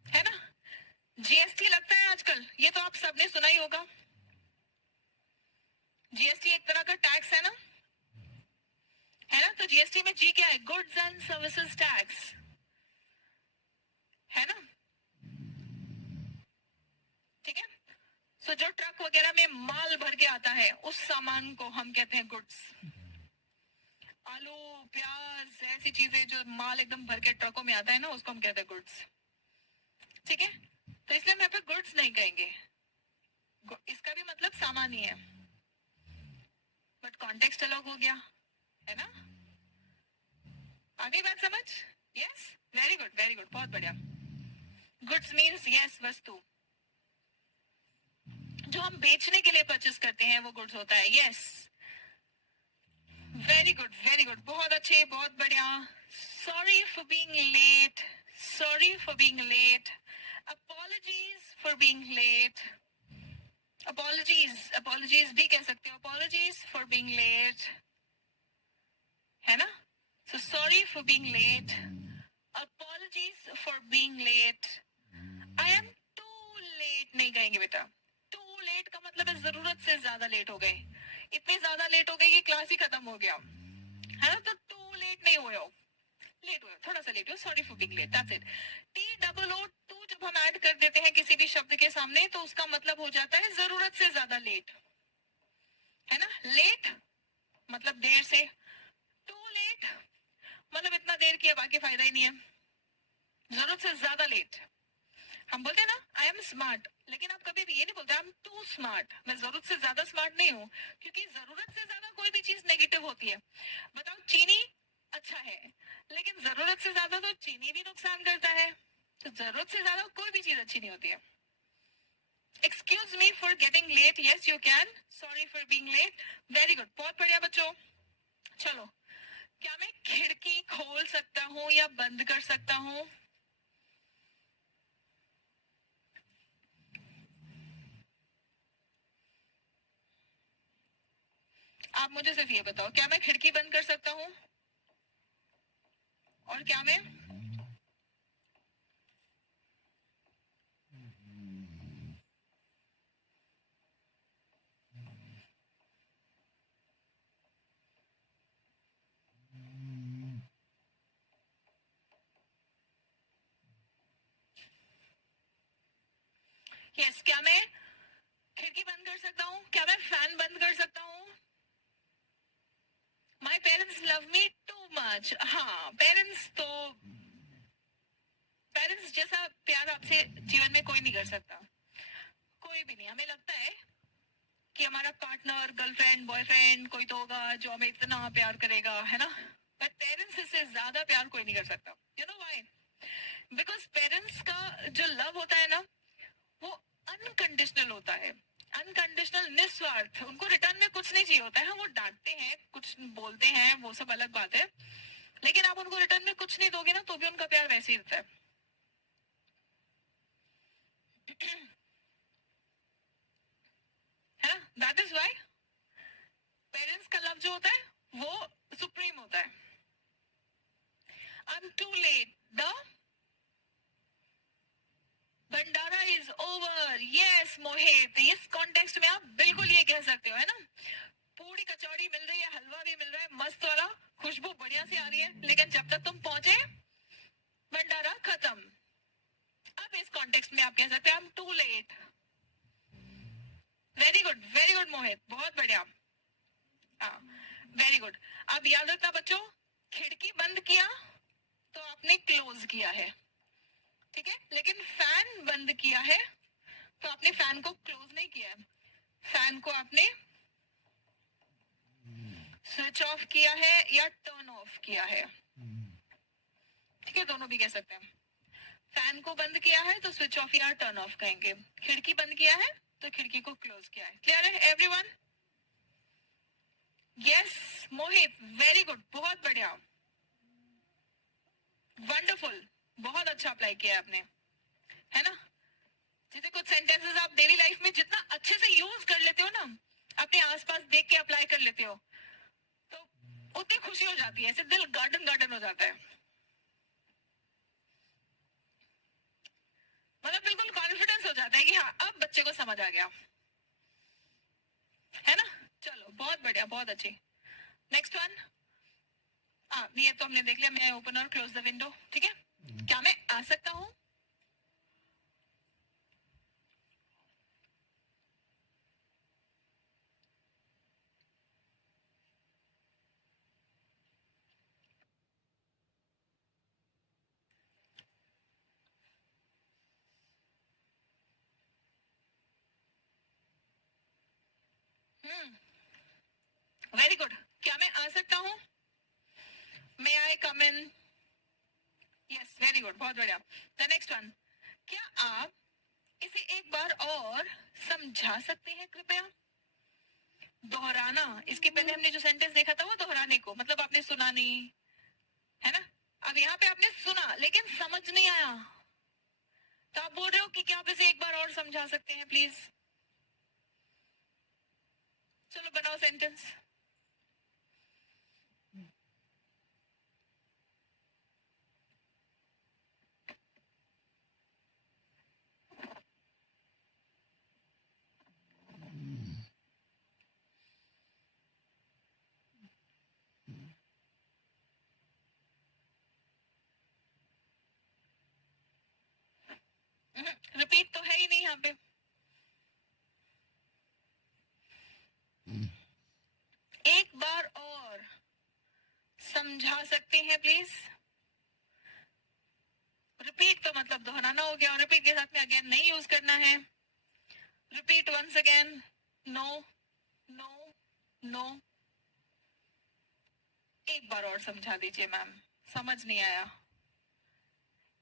है ना। जीएसटी लगता है आजकल, ये तो आप सबने सुना ही होगा। जीएसटी एक तरह का टैक्स है ना, तो जीएसटी में जी क्या है, गुड्स एंड सर्विसेज टैक्स, है ना। ठीक है, सो जो ट्रक वगैरह में माल भर के आता है, उस सामान को हम कहते हैं गुड्स। आलू, प्याज, ऐसी चीजें जो माल एकदम भर के ट्रकों में आता है ना, उसको हम कहते हैं गुड्स। ठीक है, तो इसलिए हम यहाँ पे गुड्स नहीं कहेंगे, इसका भी मतलब सामान ही है, बट कॉन्टेक्स्ट अलग हो गया, है ना। आगे बात समझ। Yes, very good, very good, बहुत बढ़िया। गुड्स मीन्स यस, वस्तु जो हम बेचने के लिए परचेस करते हैं वो गुड्स होता है। Yes, very good, very good, बहुत अच्छे, बहुत बढ़िया। Sorry for being late, sorry for being late, apologies for being late, apologies, apologies भी कह सकते हो, अपॉलजीज फॉर बीइंग लेट, है ना। So sorry for being late, apologies for being late. I am too late नहीं कहेंगे बेटा, to late का मतलब है जरूरत से ज्यादा लेट हो गए, इतनी ज्यादा लेट हो गई कि क्लास ही खत्म हो गया, है ना। तो टू लेट नहीं हुए हो, लेट हुए, थोड़ा सा लेट हो, sorry for being late, that's it. T double O too जब हम ऐड कर देते हैं किसी भी शब्द के सामने, तो उसका मतलब हो जाता है जरूरत से ज्यादा लेट, है ना। लेट मतलब देर से, टू लेट मतलब इतना देर किया बाकी फायदा ही नहीं है, जरूरत से ज्यादा लेट। हम बोलते हैं ना आई एम स्मार्ट, लेकिन आप कभी भी ये नहीं बोलते आई एम टू स्मार्ट, मैं जरूरत से ज्यादा स्मार्ट नहीं हूँ, क्योंकि जरूरत से ज्यादा कोई भी चीज नेगेटिव होती है। बताओ, चीनी अच्छा है, लेकिन जरूरत से ज्यादा तो चीनी भी नुकसान करता है, तो जरूरत से ज्यादा कोई भी चीज अच्छी नहीं होती है। Excuse me for getting late, yes you can, sorry for being late, very good, बहुत बढ़िया बच्चों। चलो, क्या मैं खिड़की खोल सकता हूँ या बंद कर सकता हूँ। आप मुझे सिर्फ ये बताओ, क्या मैं खिड़की बंद कर सकता हूँ, और क्या मैं यस, क्या मैं खिड़की बंद कर सकता हूँ, क्या मैं फैन बंद कर सकता हूँ। My parents love me too much, हाँ, पेरेंट्स जैसा प्यार आपसे जीवन में कोई नहीं कर सकता, कोई भी नहीं। हमें लगता है कि हमारा पार्टनर, गर्लफ्रेंड, बॉयफ्रेंड कोई तो होगा जो हमें इतना प्यार करेगा, है ना, बट पेरेंट्स से ज्यादा प्यार कोई नहीं कर सकता। You know why? Because parents का जो लव होता है ना, वो अनकंडीशनल होता है, अनकंडीशनल, निस्वार्थ, उनको रिटर्न में कुछ नहीं चाहिए होता है. वो डांटते हैं, कुछ बोलते हैं, वो सब अलग बात है, लेकिन आप उनको रिटर्न में कुछ नहीं दोगे ना तो भी उनका प्यार वैसे ही रहता है. है ना? दैट इज वाई पेरेंट्स का लव जो होता है वो सुप्रीम होता है. I'm too late. The bhandara is over. Yes Mohit, इस कॉन्टेक्स्ट में आप बिल्कुल ये कह सकते हो, है ना? पूरी कचौड़ी मिल रही है, हलवा भी मिल रहा है, मस्त वाला, खुशबू बढ़िया सी आ रही है, लेकिन जब तक तुम पहुंचे भंडारा खत्म. अब इस कॉन्टेक्स्ट में आप कह सकते हैं I am too late. Very good Mohit, बहुत बढ़िया. हाँ, वेरी गुड. अब याद रखना बच्चों, खिड़की बंद किया तो आपने क्लोज किया है, ठीक है, लेकिन फैन बंद किया है तो आपने फैन को क्लोज नहीं किया है. फैन को आपने स्विच ऑफ किया है या टर्न ऑफ किया है, ठीक है, दोनों भी कह सकते हैं. फैन को बंद किया है तो स्विच ऑफ या टर्न ऑफ कहेंगे. खिड़की बंद किया है तो खिड़की को क्लोज किया है. क्लियर है एवरीवन? यस मोहित, वेरी गुड, बहुत बढ़िया, वंडरफुल, बहुत अच्छा अप्लाई किया आपने, है ना? जैसे कुछ सेंटेंसेस आप डेली लाइफ में जितना अच्छे से यूज कर लेते हो ना, अपने आसपास देख के अप्लाई कर लेते हो, तो उतनी खुशी हो जाती है, ऐसे दिल गार्डन गार्डन हो जाता है, मतलब बिल्कुल कॉन्फिडेंस हो जाता है कि हाँ अब बच्चे को समझ आ गया, है ना? चलो बहुत बढ़िया, बहुत अच्छी. Next one. ये तो हमने देख लिया, मैं ओपन और क्लोज द विंडो, ठीक है. क्या मैं आ सकता हूँ? Very good. क्या मैं आ सकता हूँ? मे आई कम इन? यस, वेरी गुड, बहुत बढ़िया. The next one. क्या आप इसे एक बार और समझा सकते हैं कृपया? दोहराना, इसके पहले हमने जो सेंटेंस देखा था वो दोहराने को, मतलब आपने सुना नहीं, है ना? अब यहाँ पे आपने सुना लेकिन समझ नहीं आया, तो आप बोल रहे हो कि क्या आप इसे एक बार और समझा सकते हैं प्लीज? चलो बनाओ सेंटेंस. रिपीट तो है ही नहीं यहाँ पे. एक बार और समझा सकते हैं प्लीज. रिपीट तो मतलब दोहराना हो गया, और रिपीट के साथ में अगेन नहीं यूज करना है. Repeat once again. No no no. एक बार और समझा दीजिए मैम, समझ नहीं आया.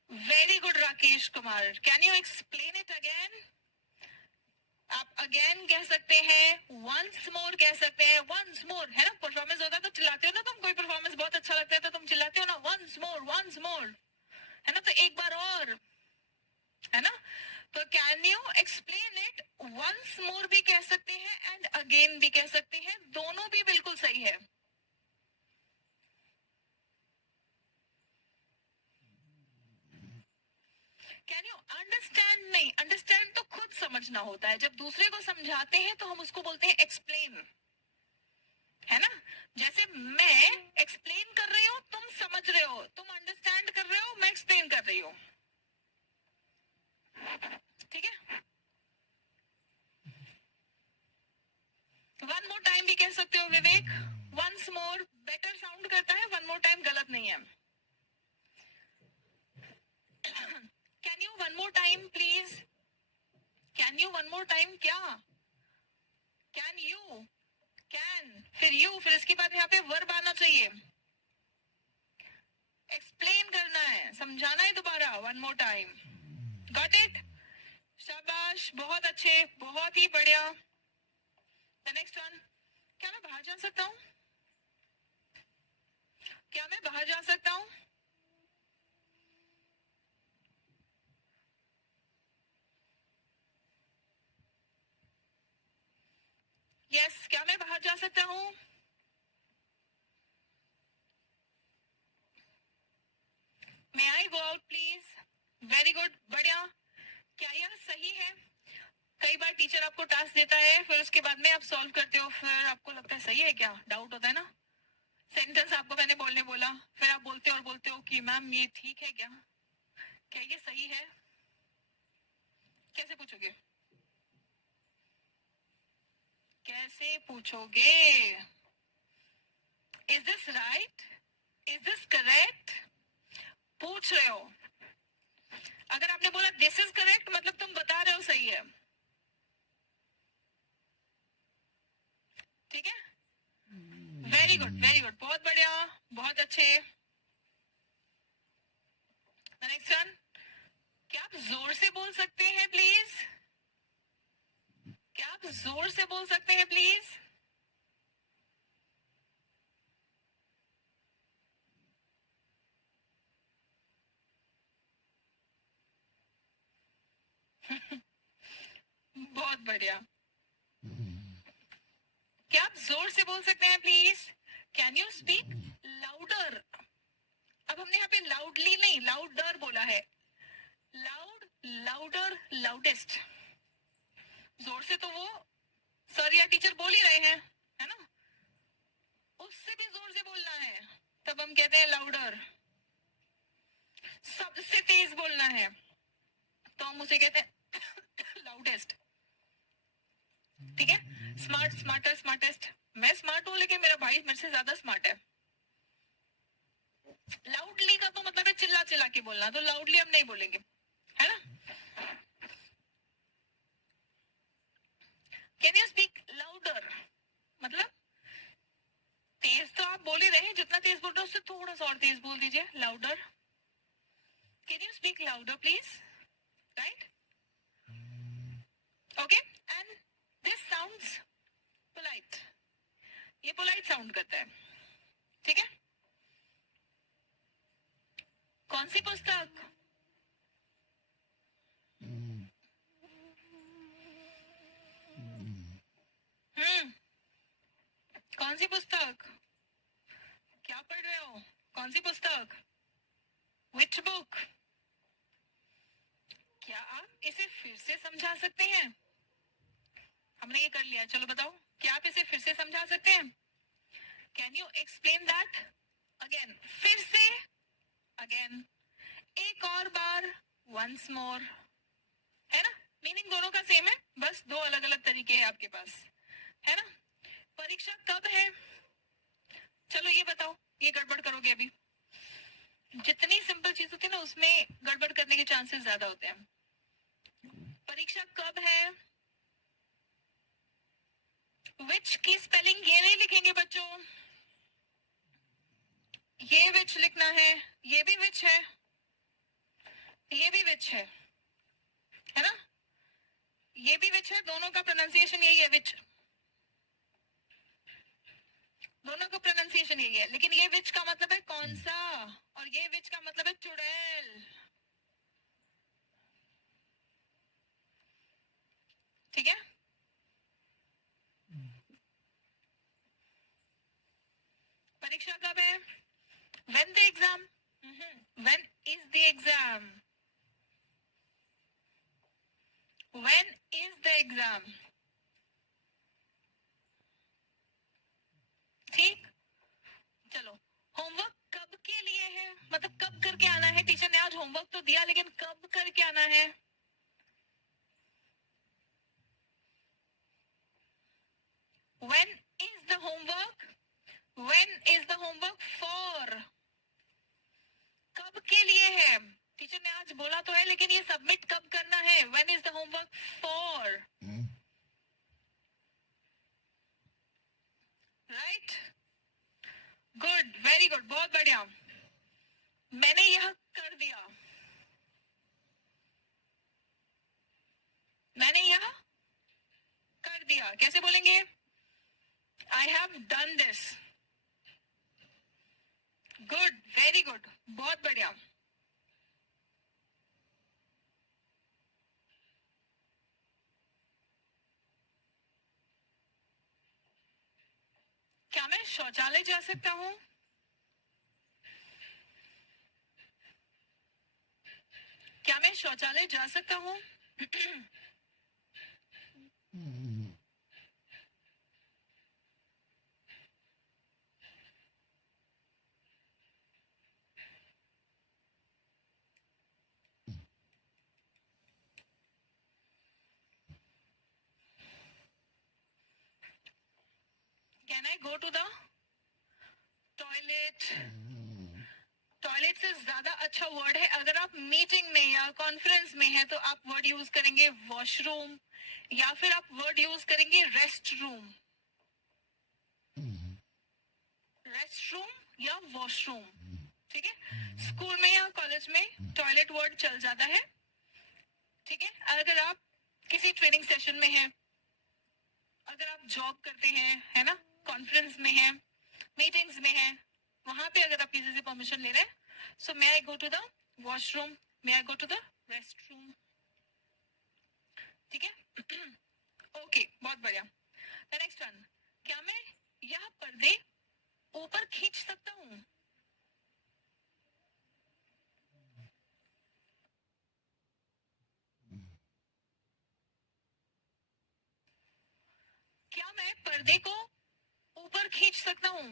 Very good Rakesh Kumar, can you explain it again? आप अगेन कह सकते हैं, वंस मोर कह सकते हैं. वंस मोर, है ना? परफॉर्मेंस होता है तो चिल्लाते हो ना तुम, कोई परफॉर्मेंस बहुत अच्छा लगता है तो तुम चिल्लाते हो ना, वंस मोर, है ना? तो एक बार और, है ना? तो can you explain it? Once more भी कह सकते हैं एंड अगेन भी कह सकते हैं, दोनों भी बिल्कुल सही है. Can you understand? नहीं, अंडरस्टैंड तो खुद समझना होता है, जब दूसरे को समझाते हैं तो हम उसको बोलते हैं एक्सप्लेन, है ना? जैसे मैं एक्सप्लेन कर रही हूँ, तुम समझ रहे हो, तुम अंडरस्टैंड कर रहे हो, मैं एक्सप्लेन कर रही हूँ, ठीक है? वन मोर टाइम भी कह सकते हो विवेक. वंस मोर बेटर साउंड करता है, वन मोर टाइम गलत नहीं है. Can you one more time please? Can you one more time? क्या कैन यू? कैन, फिर यू, फिर इसके बाद यहाँ पे वर्ब आना चाहिए. एक्सप्लेन करना है, समझाना है दोबारा. One more time. Got it? शाबाश, बहुत अच्छे, बहुत ही बढ़िया। द नेक्स्ट वन, क्या मैं बाहर जा सकता हूँ? क्या मैं बाहर जा सकता हूँ? यस, क्या मैं बाहर जा सकता हूँ? May I go out please? Very good, बढ़िया। क्या यह सही है? कई बार टीचर आपको टास्क देता है, फिर उसके बाद में आप सॉल्व करते हो, फिर आपको लगता है सही है क्या, डाउट होता है ना। सेंटेंस आपको मैंने बोलने बोला, फिर आप बोलते हो कि मैम ये ठीक है क्या ये सही है? कैसे पूछोगे? कैसे पूछोगे? Is this right? Is this correct? पूछ रहे हो। अगर आपने बोला दिस इज करेक्ट, मतलब तुम बता रहे हो सही है। ठीक है, वेरी गुड, बहुत बढ़िया, बहुत अच्छे। नेक्स्ट वन, क्या आप जोर से बोल सकते हैं प्लीज? क्या आप जोर से बोल सकते हैं प्लीज? बहुत बढ़िया। क्या आप जोर से बोल सकते हैं please? Can you speak louder? अब हमने यहाँ पे लाउडली नहीं, लाउडर बोला है। Loud, louder, loudest. जोर से तो वो सर या टीचर बोल ही रहे हैं, है ना। उससे भी जोर से बोलना है, तब हम कहते हैं लाउडर। सबसे तेज बोलना है तो हम उसे कहते हैं लाउडेस्ट। ठीक है, स्मार्ट, स्मार्टर, स्मार्टेस्ट। मैं स्मार्ट हूँ, लेकिन मेरा भाई मेरे से ज्यादा स्मार्ट है। लाउडली का तो मतलब है चिल्ला चिल्ला के बोलना, तो लाउडली हम नहीं बोलेंगे, है ना। Can you speak louder? मतलब तेज तो आप बोल ही रहे हैं, जितना तेज बोल रहे हो उससे थोड़ा सा और तेज बोल दीजिए, louder. Can you speak louder please? Right, okay. And this sounds polite, ये पोलाइट साउंड करता है। ठीक है, कौन सी पुस्तक? हम्म, कौन सी पुस्तक? क्या पढ़ रहे हो? कौन सी पुस्तक? Which book? क्या आप इसे फिर से समझा सकते हैं? हमने ये कर लिया, चलो बताओ, क्या आप इसे फिर से समझा सकते हैं? Can you explain that again? फिर से, अगेन, एक और बार, वंस मोर, है ना। मीनिंग दोनों का सेम है, बस दो अलग अलग तरीके हैं आपके पास, है ना। परीक्षा कब है? चलो ये बताओ, ये गड़बड़ करोगे अभी। जितनी सिंपल चीज होती है ना, उसमें गड़बड़ करने के चांसेस ज्यादा होते हैं। परीक्षा कब है? विच की स्पेलिंग ये नहीं लिखेंगे बच्चों, ये विच लिखना है, ये भी विच है, ये भी विच है ना, ये भी विच है, दोनों का प्रोनाउंसिएशन यही है, विच। दोनों का प्रोनाउंसिएशन यही है, लेकिन ये विच का मतलब है कौन सा, और ये विच का मतलब है चुड़ैल। ठीक है, परीक्षा कब है? When the exam? When is the exam? When is the exam? ठीक, चलो, होमवर्क कब के लिए है, मतलब कब करके आना है? टीचर ने आज होमवर्क तो दिया, लेकिन कब करके आना है? When is the homework? When is the homework for? कब के लिए है? टीचर ने आज बोला तो है, लेकिन ये सबमिट कब करना है? When is the homework for? Right? Good, very good, बहुत बढ़िया। मैंने यह कर दिया। कैसे बोलेंगे? I have done this. Good, very good, बहुत बढ़िया. क्या मैं शौचालय जा सकता हूँ? क्या मैं शौचालय जा सकता हूँ? Can I go to the toilet? Toilet से ज्यादा अच्छा वर्ड है. अगर आप मीटिंग में या कॉन्फ्रेंस में है तो आप वर्ड यूज करेंगे वॉशरूम, या फिर आप वर्ड यूज करेंगे रेस्ट रूम. रेस्ट रूम या वॉशरूम. ठीक है. स्कूल में या कॉलेज में टॉयलेट वर्ड चल जाता है. ठीक है. अगर आप किसी ट्रेनिंग सेशन में हैं, अगर आप जॉब करते हैं, है ना, कॉन्फ्रेंस में हैं, मीटिंग्स में हैं, वहां पे अगर आप किसी से परमिशन ले रहे हैं, so may I go to the washroom, may I go to the restroom. ठीक है. ओके, बहुत बढ़िया. Next one. क्या मैं यह पर्दे ऊपर खींच सकता हूँ? क्या मैं पर्दे को ऊपर खींच सकता हूँ?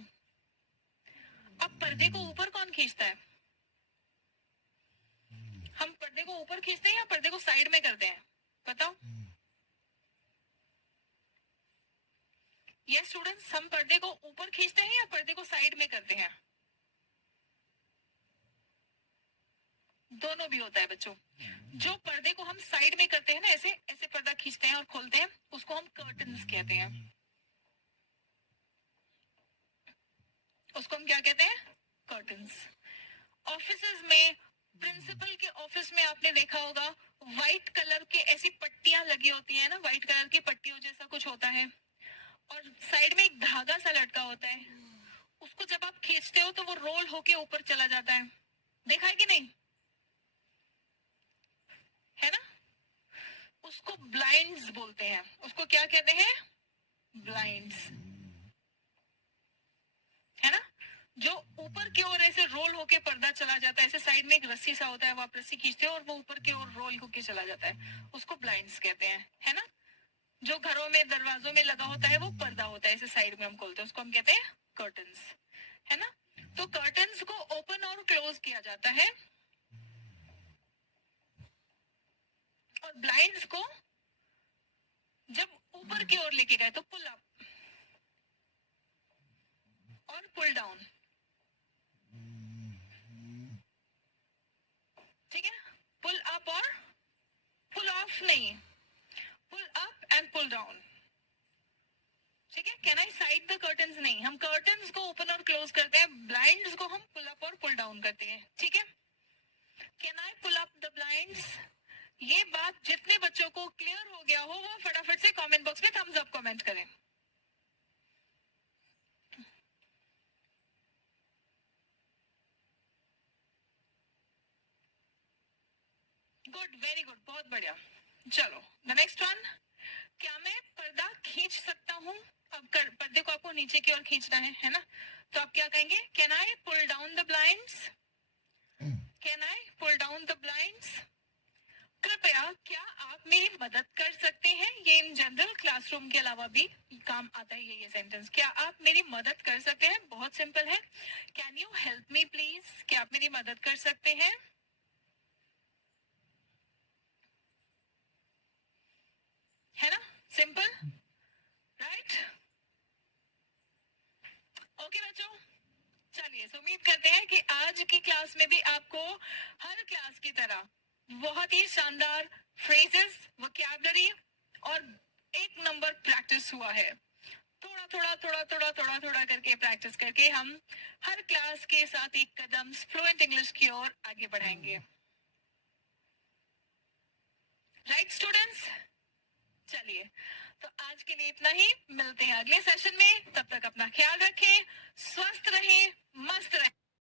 अब पर्दे को ऊपर कौन खींचता है? हम पर्दे को ऊपर खींचते हैं या पर्दे को साइड में करते हैं? बताओ. ये स्टूडेंट्स, हम पर्दे को ऊपर खींचते हैं या पर्दे को साइड में करते हैं? दोनों भी होता है बच्चों. जो पर्दे को हम साइड में करते हैं ना, ऐसे ऐसे पर्दा खींचते हैं और खोलते हैं, उसको हम कर्टन्स कहते हैं. उसको हम क्या कहते हैं? कर्टन्स. ऑफिसेज में, प्रिंसिपल के ऑफिस में आपने देखा होगा व्हाइट कलर के ऐसी पट्टियां लगी होती है ना, व्हाइट कलर की पट्टियों जैसा कुछ होता है, और साइड में एक धागा सा लटका होता है. उसको जब आप खींचते हो तो वो रोल होके ऊपर चला जाता है. देखा है कि नहीं? है ना. उसको ब्लाइंड्स बोलते हैं. उसको क्या कहते हैं? ब्लाइंड्स. है ना. जो ऊपर की ओर ऐसे रोल होके पर्दा चला जाता है, ऐसे साइड में एक रस्सी सा होता है, वो आप रस्सी खींचते हो और वो ऊपर की ओर रोल होके चला जाता है, उसको ब्लाइंड्स कहते हैं. है ना. जो घरों में दरवाजों में लगा होता है वो पर्दा होता है, ऐसे साइड में हम खोलते हैं, उसको हम कहते हैं कर्टन्स. है ना. तो कर्टन्स को ओपन और क्लोज किया जाता है, और ब्लाइंड्स को जब ऊपर की ओर लेके गए तो पुल अप और पुल डाउन. ठीक है. पुल अप और पुल ऑफ नहीं, pull up and pull down. ठीक है. Can I side the curtains नहीं, हम कर्टन्स को ओपन और क्लोज करते हैं, ब्लाइंड्स को हम पुल अप और पुल डाउन करते हैं. ठीक है. Can I pull up the blinds? ये बात जितने बच्चों को क्लियर हो गया हो वो फटाफट से कमेंट बॉक्स में थम्स अप कमेंट करें. गुड, वेरी गुड, बहुत बढ़िया. चलो द नेक्स्ट वन. क्या मैं पर्दा खींच सकता हूँ? अब पर्दे को आपको नीचे की ओर खींचना है ना, तो आप क्या कहेंगे? Can I pull down the blinds? Can I pull down the blinds? कृपया क्या आप मेरी मदद कर सकते हैं? ये इन जनरल क्लासरूम के अलावा भी काम आता है ये सेंटेंस. क्या आप मेरी मदद कर सकते हैं? बहुत सिंपल है. Can you help me please? क्या आप मेरी मदद कर सकते हैं? है ना. Simple, right. ओके बच्चों, चलिए, उम्मीद करते हैं कि आज की क्लास में भी आपको हर क्लास की तरह बहुत ही शानदार फ्रेजेस, वोकैबुलरी और एक नंबर प्रैक्टिस हुआ है. थोड़ा थोड़ा थोड़ा थोड़ा थोड़ा थोड़ा करके प्रैक्टिस करके हम हर क्लास के साथ एक कदम फ्लुएंट इंग्लिश की ओर आगे बढ़ाएंगे. Right students? चलिए, तो आज के लिए इतना ही, मिलते हैं अगले सेशन में, तब तक अपना ख्याल रखें, स्वस्थ